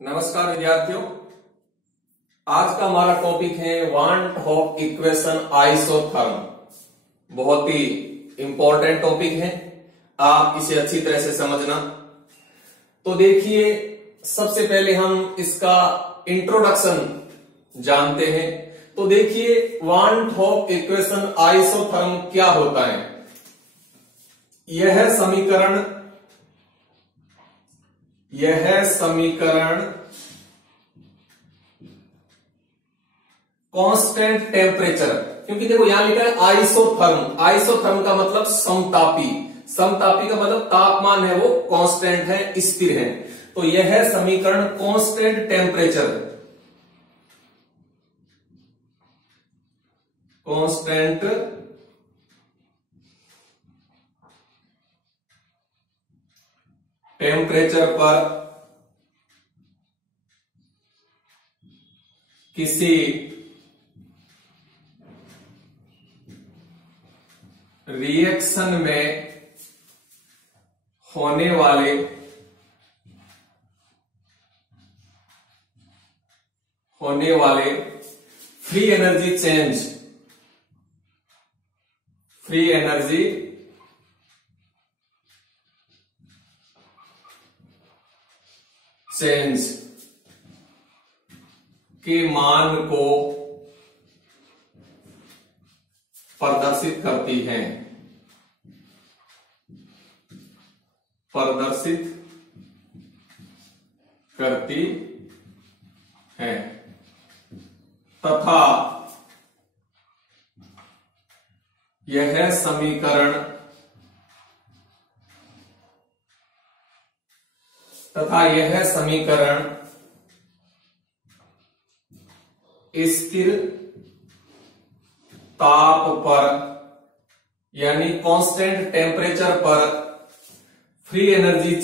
नमस्कार विद्यार्थियों, आज का हमारा टॉपिक है वान हॉफ इक्वेशन आइसोथर्म। बहुत ही इंपॉर्टेंट टॉपिक है, आप इसे अच्छी तरह से समझना। तो देखिए, सबसे पहले हम इसका इंट्रोडक्शन जानते हैं। तो देखिए, वान हॉफ इक्वेशन आइसोथर्म क्या होता है। यह समीकरण कांस्टेंट टेम्परेचर, क्योंकि देखो यहां लिखा है आइसोथर्म। आइसोथर्म का मतलब समतापी, समतापी का मतलब तापमान है वो कांस्टेंट है, स्थिर है। तो यह समीकरण कांस्टेंट टेम्परेचर पर किसी रिएक्शन में होने वाले फ्री एनर्जी चेंज के मान को प्रदर्शित करती है तथा यह समीकरण स्थिर ताप पर यानी कांस्टेंट टेम्परेचर पर फ्री एनर्जी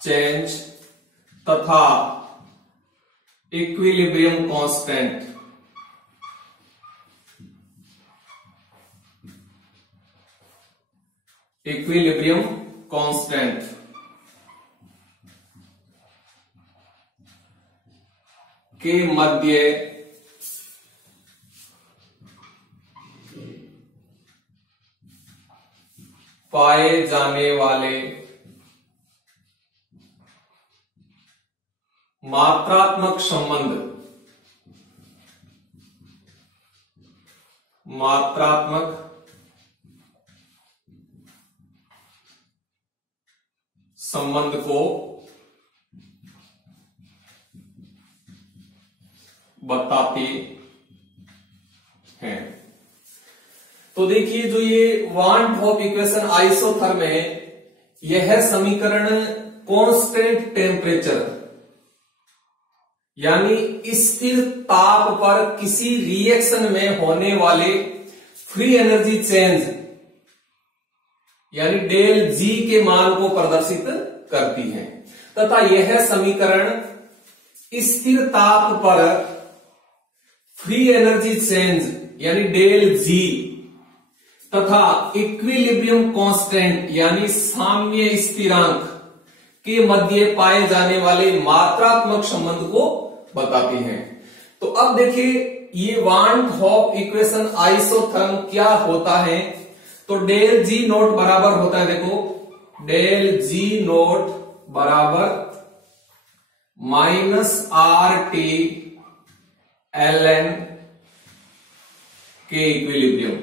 चेंज तथा इक्विलिब्रियम कांस्टेंट के मध्य पाए जाने वाले मात्रात्मक संबंध को बताती हैं। तो देखिए, जो ये वान हॉफ इक्वेशन आइसोथर्म है, यह समीकरण कांस्टेंट टेम्परेचर यानी स्थिर ताप पर किसी रिएक्शन में होने वाले फ्री एनर्जी चेंज यानी डेल जी के मान को प्रदर्शित करती है तथा यह समीकरण स्थिर ताप पर फ्री एनर्जी चेंज यानी डेल जी तथा इक्विलिब्रियम कांस्टेंट यानी साम्य स्थिरांक के मध्य पाए जाने वाले मात्रात्मक संबंध को बताती हैं। तो अब देखिए, ये वान हॉफ इक्वेशन आइसोथर्म क्या होता है। तो डेल जी नोट बराबर होता है, देखो डेल जी नोट बराबर -RT ln के इक्विलिब्रियम।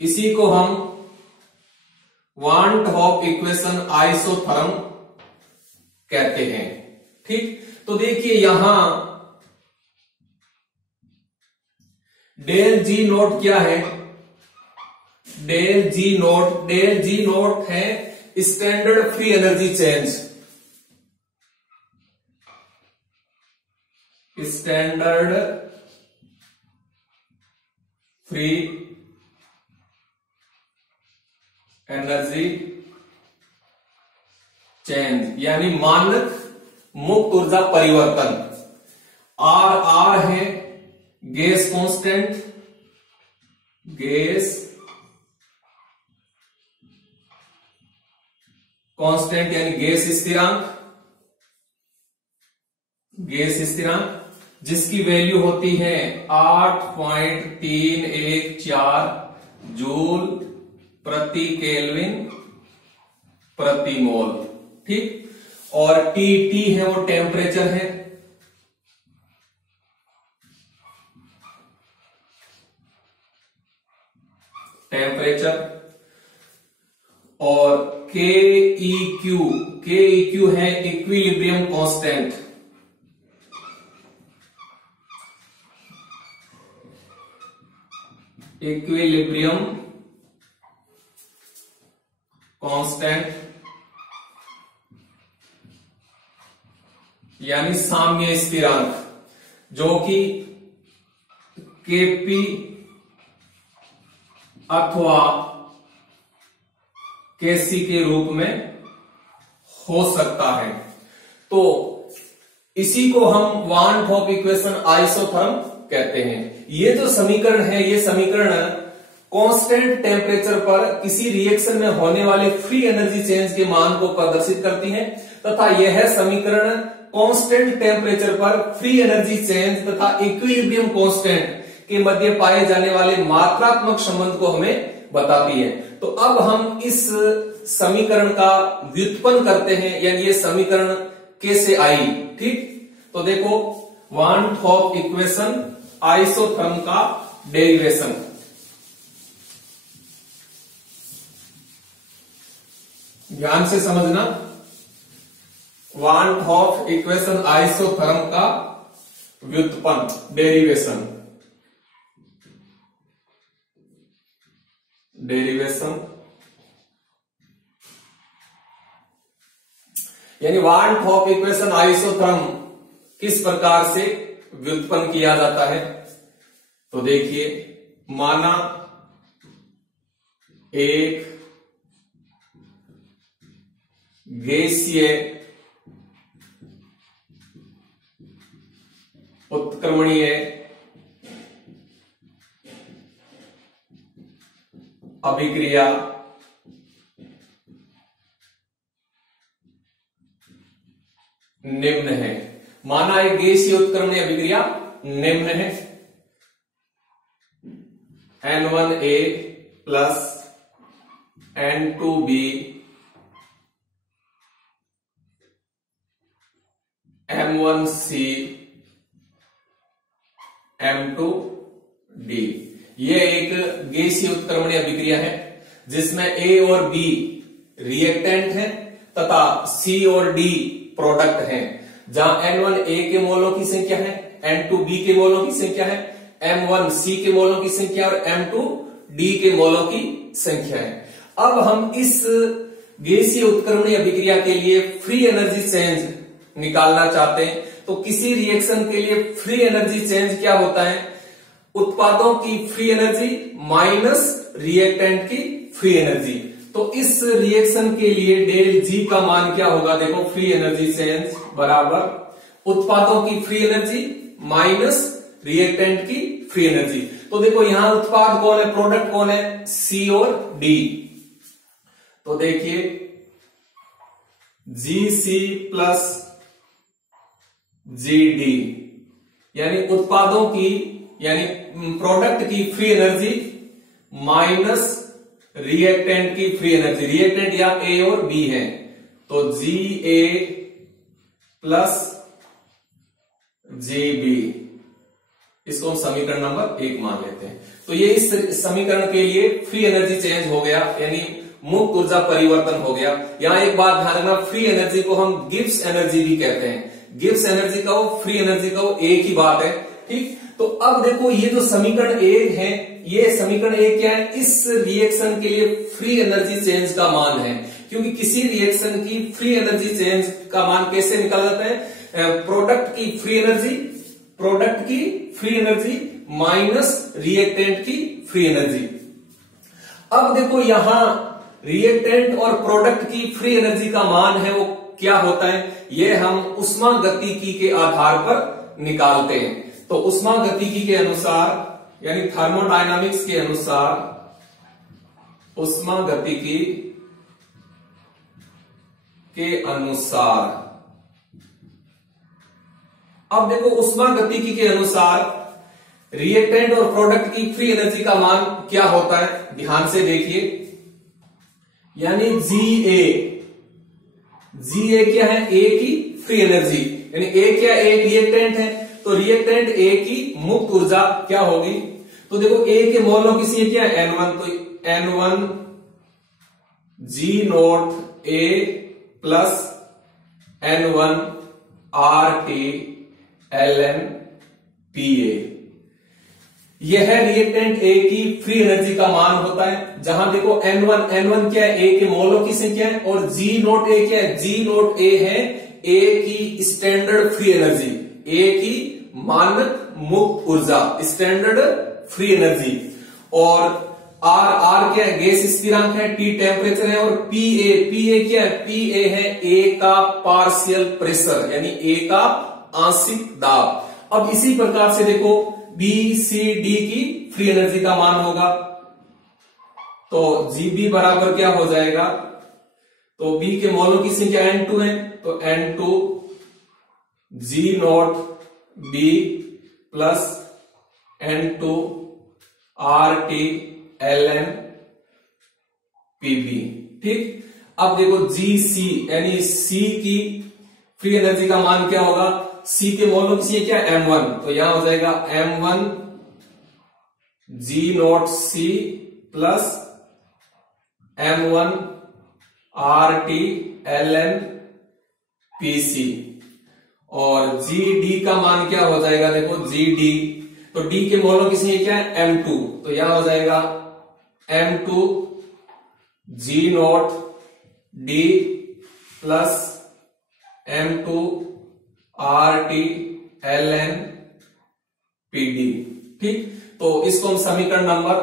इसी को हम वान हॉफ इक्वेशन आइसोथर्म कहते हैं। ठीक, तो देखिए यहां डेल जी नोट क्या है। डेल जी नोट है standard free energy change. Standard free energy change यानी मानक मुक्त ऊर्जा परिवर्तन। आर है गैस कांस्टेंट, गैस कांस्टेंट यानी गैस स्थिरांक जिसकी वैल्यू होती है 8.314 जूल प्रति केल्विन प्रति मोल। ठीक, और टी है वो टेम्परेचर है, और के ई क्यू है इक्विलिब्रियम कांस्टेंट। इक्विलिब्रियम कांस्टेंट यानी साम्य स्थिरांक, जो कि केपी अथवा केसी के रूप में हो सकता है। तो इसी को हम वान हॉफ इक्वेशन आइसोथर्म कहते हैं। ये जो समीकरण है, ये समीकरण कांस्टेंट टेम्परेचर पर किसी रिएक्शन में होने वाले फ्री एनर्जी चेंज के मान को प्रदर्शित करती है, तथा यह समीकरण कांस्टेंट टेम्परेचर पर फ्री एनर्जी चेंज तथा इक्विलिब्रियम कांस्टेंट के मध्य पाए जाने वाले मात्रात्मक संबंध को हमें बताती है। तो अब हम इस समीकरण का व्युत्पन्न करते हैं, यानी ये समीकरण कैसे आई। ठीक, तो देखो वान हॉफ इक्वेशन आइसोथर्म का डेरिवेशन। ध्यान से समझना, वान हॉफ इक्वेशन आइसोथर्म का व्युत्पन्न डेरिवेशन यानी वान हॉफ इक्वेशन आइसोथर्म किस प्रकार से व्युत्पन्न किया जाता है। तो देखिए, माना एक गैसीय उत्क्रमणीय अभिक्रिया निम्न है। माना एक गैसीय उत्क्रमणीय अभिक्रिया निम्न है, N1A plus N2B M1C M2D। ये एक गैसीय उत्क्रमणीय अभिक्रिया है जिसमें A और B रिएक्टेंट है तथा C और D प्रोडक्ट हैं, जहां N1A के मोलों की संख्या है, N2B के मोलों की संख्या है, M1C के मोलों की संख्या और M2D के मोलों की संख्या है। अब हम इस गैसीय उत्क्रमणीय अभिक्रिया के लिए फ्री एनर्जी चेंज निकालना चाहते हैं। तो किसी रिएक्शन के लिए फ्री एनर्जी चेंज क्या होता है, उत्पादों की फ्री एनर्जी माइनस रिएक्टेंट की फ्री एनर्जी। तो इस रिएक्शन के लिए डेल जी का मान क्या होगा, देखो फ्री एनर्जी चेंज बराबर उत्पादों की फ्री एनर्जी माइनस रिएक्टेंट की फ्री एनर्जी। तो देखो यहां उत्पाद कौन है, प्रोडक्ट कौन है, सी और डी। तो देखिए जीसी प्लस जीडी यानी उत्पादों की यानी प्रोडक्ट की फ्री एनर्जी माइनस रिएक्टेंट की फ्री एनर्जी। रिएक्टेंट या ए और बी है, तो जी ए प्लस जी बी, इसको हम समीकरण नंबर 1 मान लेते हैं। तो ये इस समीकरण के लिए फ्री एनर्जी चेंज हो गया, यानी मुक्त ऊर्जा परिवर्तन हो गया। यहां एक बात ध्यान रखना, फ्री एनर्जी को हम गिब्स एनर्जी भी कहते हैं। गिब्स एनर्जी का वो, फ्री एनर्जी का वो एक ही बात है। ठीक, तो अब देखो ये जो समीकरण 1 है, ये समीकरण 1 क्या है, इस रिएक्शन के लिए फ्री एनर्जी चेंज का मान है। क्योंकि किसी रिएक्शन की फ्री एनर्जी चेंज का मान कैसे निकाला जाता है, प्रोडक्ट की फ्री एनर्जी माइनस रिएक्टेंट की फ्री एनर्जी। अब देखो यहां रिएक्टेंट और प्रोडक्ट की फ्री एनर्जी का मान है वो क्या होता है, ये हम ऊष्मागतिकी के आधार पर निकालते हैं। तो ऊष्मागतिकी के अनुसार यानी थर्मोडायनामिक्स के अनुसार ऊष्मागतिकी के अनुसार, अब देखो उष्मागतिकी के अनुसार रिएक्टेंट और प्रोडक्ट की फ्री एनर्जी का मान क्या होता है, ध्यान से देखिए। यानी जीए क्या है, ए की फ्री एनर्जी, यानी ए क्या, एक रिएक्टेंट है, तो रिएक्टेंट ए की मुक्त ऊर्जा क्या होगी। तो देखो ए के मोलों की संख्या क्या है, N1, तो N1 G0 A plus N1 RT ln PA, यह है रिएक्टेंट ए की फ्री एनर्जी का मान होता है। जहां देखो N1 क्या है, ए के मोलों की संख्या है, और G0 A क्या है, G0 A है ए की स्टैंडर्ड फ्री एनर्जी, ए की मानक मुक्त ऊर्जा, स्टैंडर्ड फ्री एनर्जी, और आर क्या है, गैस स्थिरांक है, टी टेम्परेचर है, और पीए क्या है, पीए है ए का पार्शियल प्रेशर, यानी ए का आंशिक दाब। अब इसी प्रकार से देखो बी सी डी की फ्री एनर्जी का मान होगा, तो जीबी बराबर क्या हो जाएगा, तो बी के मोलों की संख्या N2 है, तो N2 G0 B plus N2 RT ln PB। ठीक, अब देखो GC यानी C की फ्री एनर्जी का मान क्या होगा, C के मोलों की संख्या क्या है, M1, तो यहां हो जाएगा M1 G0 C plus M1 RT ln PC, और GD का मान क्या हो जाएगा, देखो GD, तो D के मोलों की संख्या क्या है, M2, तो यहां हो जाएगा M2 G0 D plus M2 RT ln PD। ठीक, तो इसको हम समीकरण नंबर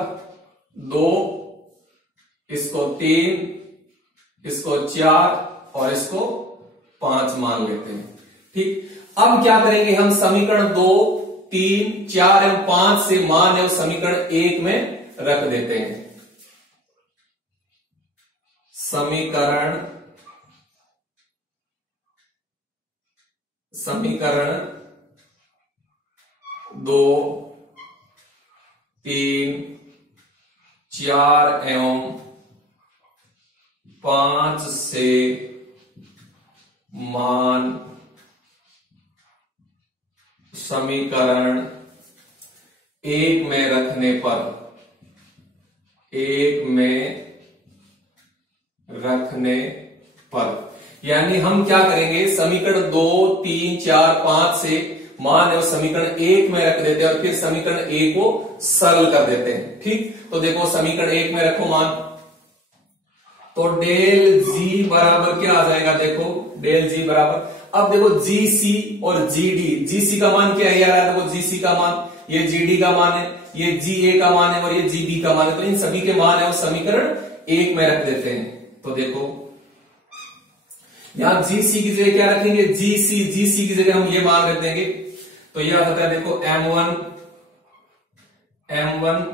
2, इसको 3, इसको 4 और इसको 5 मान लेते हैं। ठीक, अब क्या करेंगे हम, समीकरण 2, 3, 4 एवं 5 से मान एवं समीकरण 1 में रख देते हैं। समीकरण 2, 3, 4 एवं 5 से मान समीकरण 1 में रखने पर, यानी हम क्या करेंगे, समीकरण 2, 3, 4, 5 से मान एवं समीकरण 1 में रख देते हैं और फिर समीकरण 1 को सरल कर देते हैं। ठीक, तो देखो समीकरण 1 में रखो मान, तो डेल जी बराबर क्या आ जाएगा, देखो डेल जी बराबर, अब देखो जीसी और जीडी, जीसी का मान क्या है यार, देखो जीसी का मान, ये जीडी का मान है, ये जीए का मान है और ये जीबी का मान है, तो इन सभी के मान है वो समीकरण 1 में रख देते हैं। तो देखो यहां जीसी की जगह क्या रखेंगे, जीसी की जगह हम ये मान रख देंगे, तो यह होता है देखो M1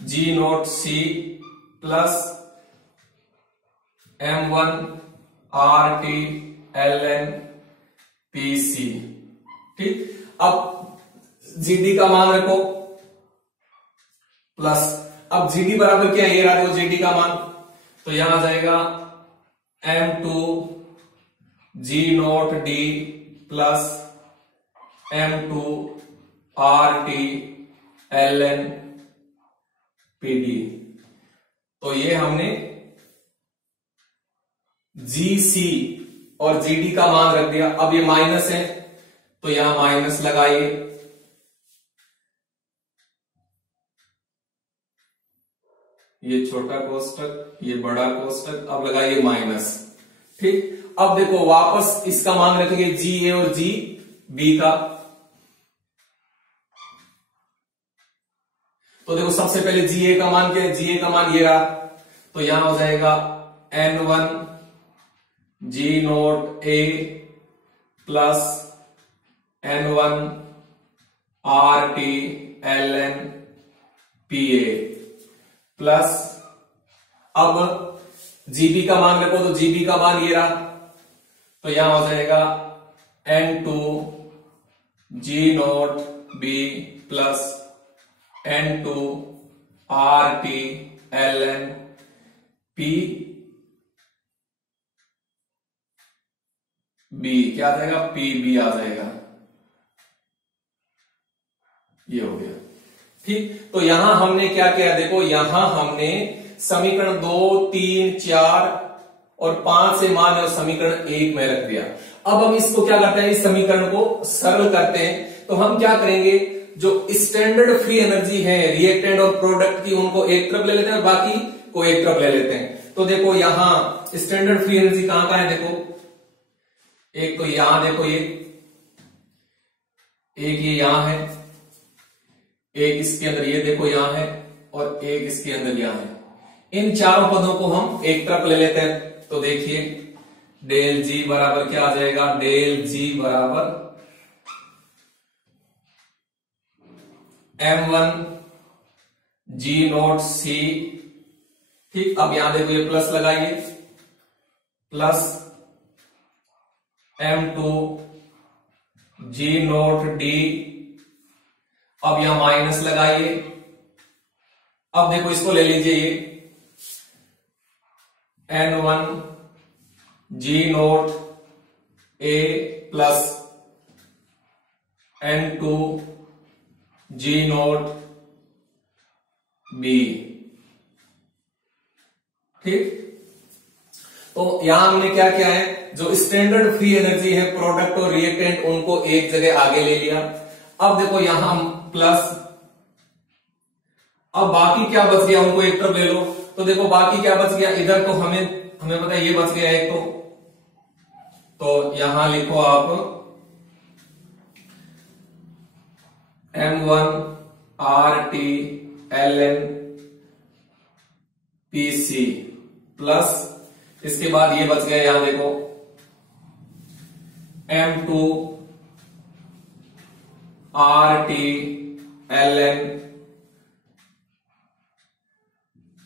G0 C plus M1 RT ln PC। ठीक, अब जीडी का मान रखो प्लस, अब जीडी बराबर क्या है, ये रहा देखो जीडी का मान, तो यहां आ जाएगा M2 G0 D plus M2 RT ln PD। तो ये हमने GC और GD का मान रख दिया। अब ये माइनस है तो यहां माइनस लगाइए, ये छोटा कोष्टक, ये बड़ा कोष्टक, अब लगाइए माइनस। ठीक, अब देखो वापस इसका मान रखेंगे GA और GB का, तो देखो सबसे पहले GA का मान क्या है, GA का मान ये रहा, तो यहां हो जाएगा N1 G0 A plus N1 RT ln PA plus, अब GB का मान रखो, तो GB का मान ये रहा, तो यहां हो जाएगा N2 G not B plus N2 RT ln P B, क्या आ जाएगा, PB आ जाएगा। ये हो गया। ठीक, तो यहां हमने क्या किया, देखो यहां हमने समीकरण 2, 3, 4 और 5 से मान और समीकरण 1 में रख दिया। अब हम इसको क्या करते हैं, इस समीकरण को सरल करते हैं। तो हम क्या करेंगे, जो स्टैंडर्ड फ्री एनर्जी है रिएक्टेंट और प्रोडक्ट की, उनको एक तरफ ले लेते हैं और बाकी को एक तरफ ले लेते हैं। तो देखो यहां स्टैंडर्ड फ्री एनर्जी कहां है, देखो एक तो यहां देखो, एक ये यहां है, एक इसके अंदर ये देखो यहां है, और एक इसके अंदर यहां है। इन चारों पदों को हम एक तरफ ले लेते हैं। तो देखिए डेल जी बराबर क्या आ जाएगा, डेल जी बराबर M1 G नोट C। ठीक, अब यहां देखो ये प्लस लगाइए, plus M2 G note D। अब यहां माइनस लगाइए। अब देखो इसको ले लीजिए, ये N1 G note A plus N2 G note B। ठीक, तो यहां हमने क्या किया है, जो स्टैंडर्ड फ्री एनर्जी है प्रोडक्ट और रिएक्टेंट, उनको एक जगह आगे ले लिया। अब देखो यहां हम प्लस, अब बाकी क्या बच गया, उनको एक तरफ ले लो। तो देखो बाकी क्या बच गया, इधर तो हमें पता है ये बच गया एक तो यहां लिखो आप M1 RT ln PC plus, इसके बाद ये बच गया, यहां देखो M2 RT ln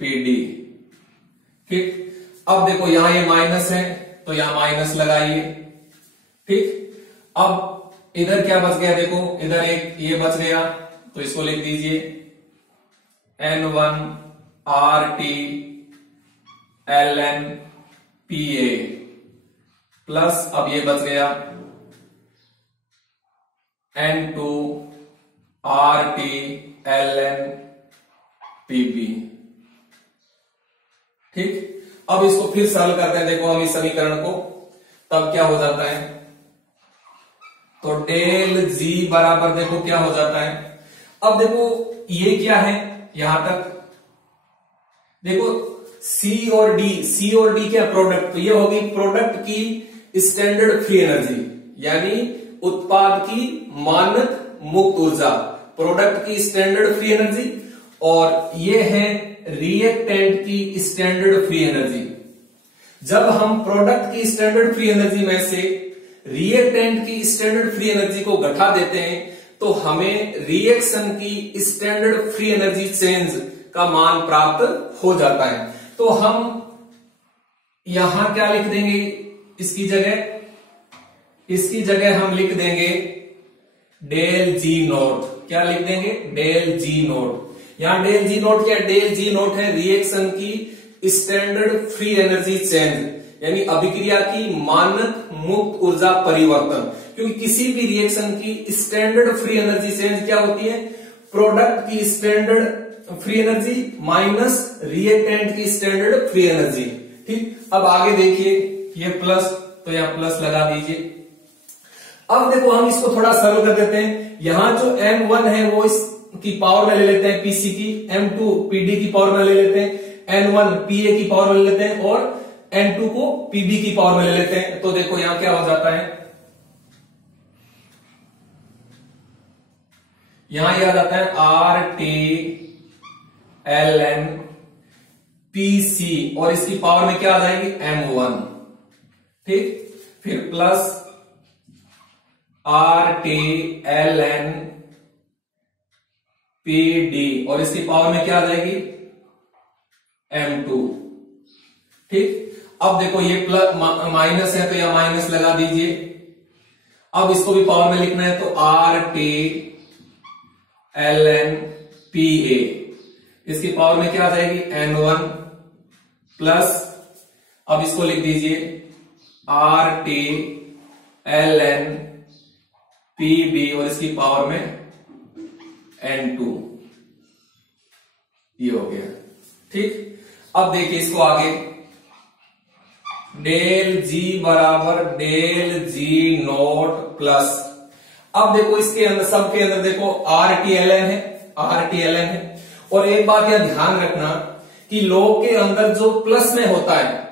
PD। ठीक, अब देखो यहां ये माइनस है, तो यहां माइनस लगाइए। ठीक, अब इधर क्या बच गया, देखो इधर एक ये बच गया, तो इसको लिख दीजिए N1 RT ln PA plus, अब ये बच गया N2 RT ln PB। ठीक, अब इसको फिर सरल करते हैं, देखो हम इस समीकरण को, तब क्या हो जाता है, तो डेल जी बराबर देखो क्या हो जाता है। अब देखो ये क्या है, यहां तक देखो सी और डी क्या प्रोडक्ट, तो ये होगी प्रोडक्ट की स्टैंडर्ड फ्री एनर्जी, यानी उत्पाद की मानक मुक्त ऊर्जा, प्रोडक्ट की स्टैंडर्ड फ्री एनर्जी, और ये है रिएक्टेंट की स्टैंडर्ड फ्री एनर्जी। जब हम प्रोडक्ट की स्टैंडर्ड फ्री एनर्जी में से रिएक्टेंट की स्टैंडर्ड फ्री एनर्जी को घटा देते हैं, तो हमें रिएक्शन की स्टैंडर्ड फ्री एनर्जी चेंज का मान प्राप्त हो जाता है। तो हम यहां क्या लिख देंगे, इसकी जगह हम लिख देंगे डेल जी नोट। क्या लिख देंगे, डेल जी नोट। यहां डेल जी नोट क्या है, डेल जी नोट है रिएक्शन की स्टैंडर्ड फ्री एनर्जी चेंज, यानी अभिक्रिया की मानक मुक्त ऊर्जा परिवर्तन। क्योंकि किसी भी रिएक्शन की स्टैंडर्ड फ्री एनर्जी चेंज क्या होती है, प्रोडक्ट की standard free energy minus reactant की स्टैंडर्ड फ्री एनर्जी। ठीक, अब आगे देखिए ये प्लस, तो यहां प्लस लगा दीजिए। अब देखो हम इसको थोड़ा सरल कर देते हैं। यहां जो M1 है वो इसकी पावर में ले लेते हैं PC की, M2 PD की पावर में ले लेते हैं, N1 PA की पावर में ले लेते हैं, और N2 को PB की पावर में ले लेते हैं। तो देखो यहां क्या हो जाता है, यहां ये आ जाता है RT ln PC, और इसकी पावर में क्या आ जाएगी, M1। ठीक, फिर प्लस RT ln PD, और इसकी पावर में क्या आ जाएगी, M2। ठीक, अब देखो ये प्लस माइनस है तो यह माइनस लगा दीजिए। अब इसको भी पावर में लिखना है तो R T L N P A, इसकी पावर में क्या आ जाएगी N1 प्लस, अब इसको लिख दीजिए R T L N P B और इसकी पावर में N2, ये हो गया। ठीक, अब देखिए इसको आगे, डेल जी बराबर डेल जी नोट प्लस, अब देखो इसके अंदर सबके अंदर देखो RTLN है, और एक बात यह ध्यान रखना कि लॉग के अंदर जो प्लस में होता है,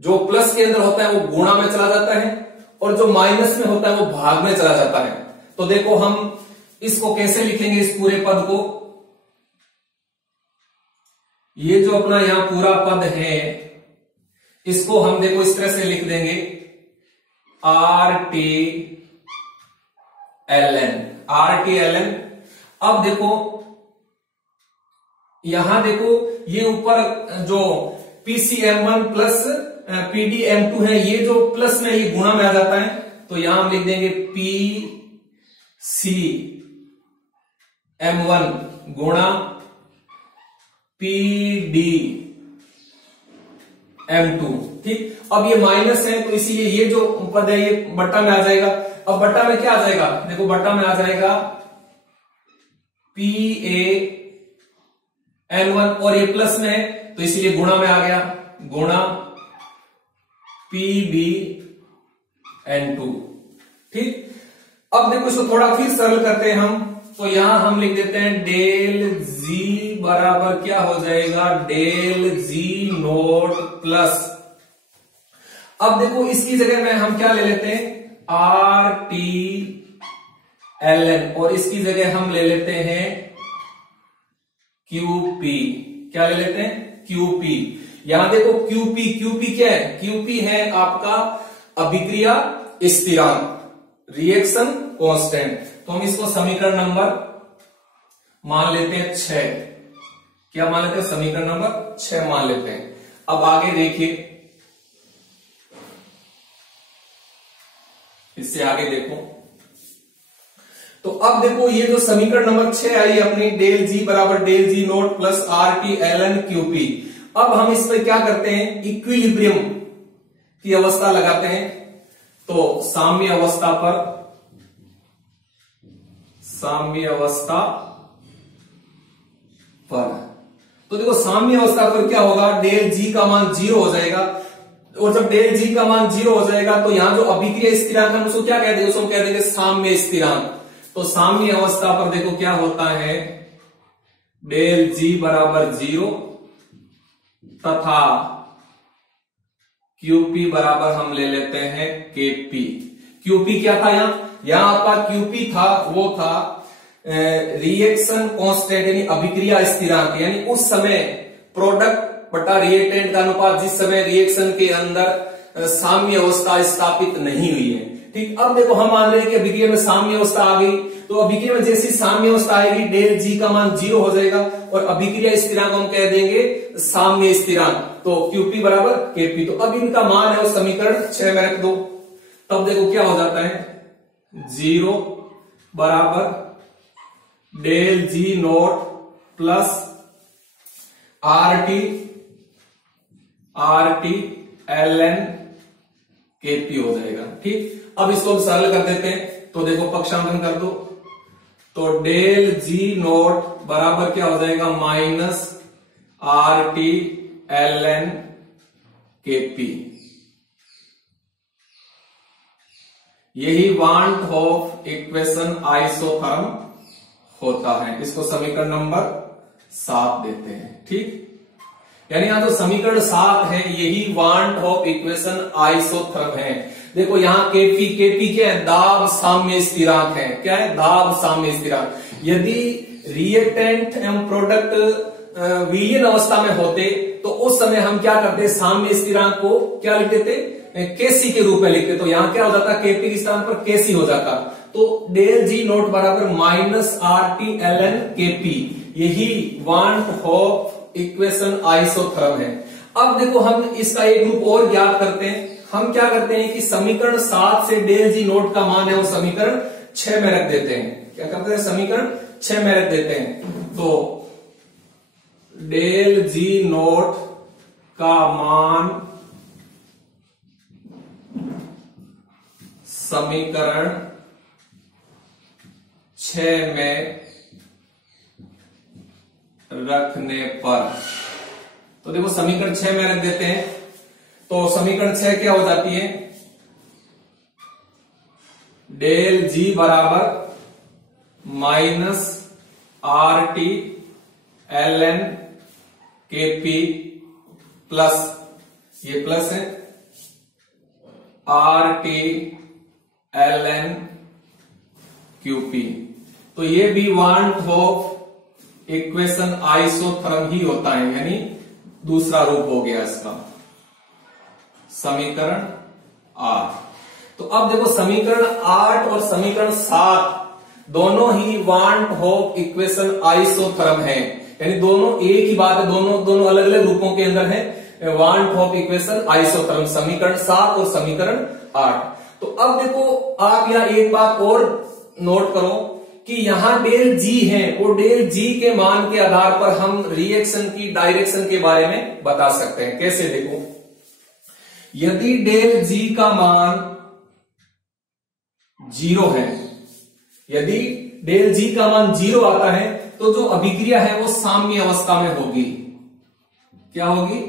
जो प्लस के अंदर होता है वो गुणा में चला जाता है, और जो माइनस में होता है वो भाग में चला जाता है। तो देखो हम इसको कैसे लिखेंगे इस पूरे पद को, ये जो अपना यहां पूरा पद है इसको हम देखो इस तरह से लिख देंगे RTLN। अब देखो यहां देखो ये ऊपर जो PCM1 प्लस PDM2 है, ये जो प्लस में ये गुणा में आ जाता है, तो यहां हम लिख देंगे PCM1 गुणा PDM2। ठीक, अब ये माइनस है तो इसीलिए ये जो पद है ये बट्टा में आ जाएगा। अब बट्टा में क्या आ जाएगा, देखो बट्टा में आ जाएगा PAN1 और ये प्लस में है तो इसीलिए गुणा में आ गया, गुणा PBN2। ठीक, अब देखो इसको थोड़ा फिर सरल करते हैं हम, तो यहां हम लिख देते हैं डेल जी बराबर क्या हो जाएगा, डेल जी नोट प्लस, अब देखो इसकी जगह में हम क्या ले लेते हैं RTLN, और इसकी जगह हम ले लेते हैं QP, क्या ले लेते हैं QP। यहां देखो QP क्या है, QP है आपका अभिक्रिया स्थिरांक, रिएक्शन कांस्टेंट। तो हम इसको समीकरण नंबर मान लेते हैं 6, क्या मान लेते हैं, समीकरण नंबर 6 मान लेते हैं। अब आगे देखिए, इससे आगे देखो, तो अब देखो ये जो समीकरण नंबर 6 आई अपनी, डेल जी बराबर डेल जी नोट प्लस RTLN QP। अब हम इस पर क्या करते हैं, इक्विलिब्रियम की अवस्था लगाते हैं। तो साम्य अवस्था पर तो देखो साम्य अवस्था पर क्या होगा, डेल जी का मान 0 हो जाएगा, और जब डेल जी का मान 0 हो जाएगा तो यहां जो अभिक्रिया स्थिरांक हम उसको क्या कह देंगे, उसको कह देंगे साम्य स्थिरांक। तो साम्य अवस्था पर देखो क्या होता है, डेल जी बराबर 0 तथा QP बराबर हम ले लेते हैं KP। QP क्या था, यहां आपका QP था, वो था रिएक्शन कांस्टेंट यानी अभिक्रिया स्थिरांक, यानी उस समय प्रोडक्ट बटा रिएक्टेंट का अनुपात जिस समय रिएक्शन के अंदर साम्य अवस्था स्थापित नहीं हुई है। ठीक, अब देखो हम मान रहे हैं कि अभिक्रिया में साम्य अवस्था आ गई, तो अभिक्रिया में जैसी साम्य अवस्था आएगी डेल जी का मान 0 हो जाएगा, और अभिक्रिया स्थिरांक हम कह देंगे साम्य स्थिरांक, तो QP बराबर KP। तो अब इनका मान है वो समीकरण 6 में रख दो, तब देखो क्या हो जाता है, 0 बराबर डेल जी नोट प्लस RTLN KP हो जाएगा। ठीक, अब इसको हम सरल कर देते हैं, तो देखो पक्षांतरण कर दो, तो डेल जी नोट बराबर क्या हो जाएगा, माइनस RTLN KP। यही वांट ऑफ इक्वेशन आइसोथर्म होता है, इसको समीकरण नंबर 7 देते हैं। ठीक, यानी यहां जो समीकरण 7 है यही वांट ऑफ इक्वेशन आइसोथर्म है। देखो यहां KP क्या है, दाब साम्य स्थिरांक है, क्या है, दाब साम्य स्थिरांक। यदि रिएक्टेंट एवं प्रोडक्ट विलीन अवस्था में होते तो उस समय हम क्या करते, साम्य स्थिरांक को क्या लिख देते, KC के रूप में लिखते, तो यहां क्या हो जाता, KP के स्थान पर KC हो जाता। तो डेल जी नोट बराबर माइनस RTLN KP, यही वांट ऑफ इक्वेशन आइसोथर्म है। अब देखो हम इसका एक रूप और याद करते हैं। हम क्या करते हैं कि समीकरण 7 से डेल जी नोट का मान है वो समीकरण 6 में रख देते हैं। क्या करते हैं, समीकरण 6 में रख देते हैं। तो डेल जी नोट का मान समीकरण 6 में रखने पर, तो देखो समीकरण 6 में रख देते हैं। तो समीकरण 6 क्या हो जाती है, डेल जी बराबर minus R T L N K P plus, ये प्लस है, R T L N Q P. तो ये भी वांट ऑफ इक्वेशन आइसोथर्म ही होता है, यानी दूसरा रूप हो गया इसका समीकरण 8। तो अब देखो समीकरण 8 और समीकरण 7 दोनों he want Hoff equation isotherm है, यानी दोनों एक ही बात है, दोनों अलग अलग रूपों के अंदर है वांट ऑफ इक्वेशन आइसोथर्म, समीकरण 7 और समीकरण 8। तो अब देखो आप यहां एक बात और नोट करो कि यहां डेल जी है, वो डेल जी के मान के आधार पर हम रिएक्शन की डायरेक्शन के बारे में बता सकते हैं। कैसे, देखो यदि डेल जी का मान 0 है, यदि डेल जी का मान 0 आता है तो जो अभिक्रिया है वो साम्य अवस्था में होगी। क्या होगी,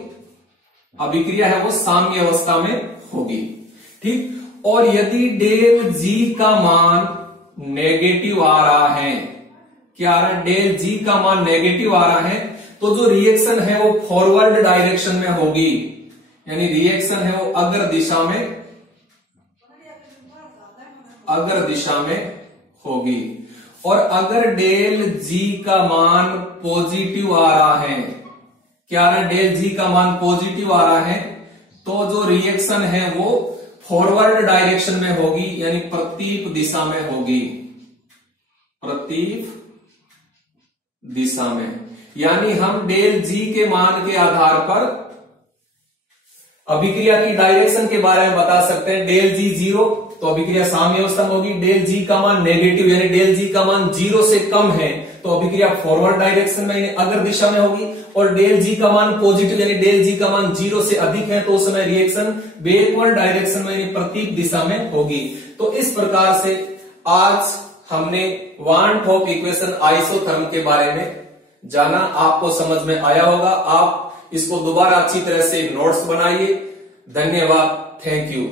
अभिक्रिया है वो साम्य अवस्था में होगी, ठीक। और यदि डेल जी का मान नेगेटिव आ रहा है, क्या आ रहा है, डेल जी का मान नेगेटिव आ रहा है, तो जो रिएक्शन है वो फॉरवर्ड डायरेक्शन में होगी, यानी रिएक्शन है वो अग्र दिशा में होगी। और अगर डेल जी का मान पॉजिटिव आ रहा है, क्या आ रहा है, डेल जी का मान पॉजिटिव आ रहा है, तो जो रिएक्शन है वो फॉरवर्ड डायरेक्शन में होगी, यानी प्रतीप दिशा में होगी, प्रतीप दिशा में। यानी हम डेल जी के मान के आधार पर अभिक्रिया की डायरेक्शन के बारे में बता सकते हैं। डेल जी 0 तो अभिक्रिया साम्य अवस्था में होगी, डेल जी का मान नेगेटिव यानी डेल जी का मान 0 से कम है तो अभिक्रिया फॉरवर्ड डायरेक्शन में यानी अग्र दिशा में होगी, और डेल जी का मान पॉजिटिव यानी डेल जी का मान 0 से अधिक है तो उस समय रिएक्शन बैकवर्ड डायरेक्शन में यानी प्रतीप दिशा में होगी। तो इस प्रकार से आज हमने वांट ऑफ इक्वेशन आइसोथर्म के बारे में जाना, आपको समझ में आया होगा। आप इसको दोबारा अच्छी तरह से नोट्स बनाइए। धन्यवाद, थैंक यू।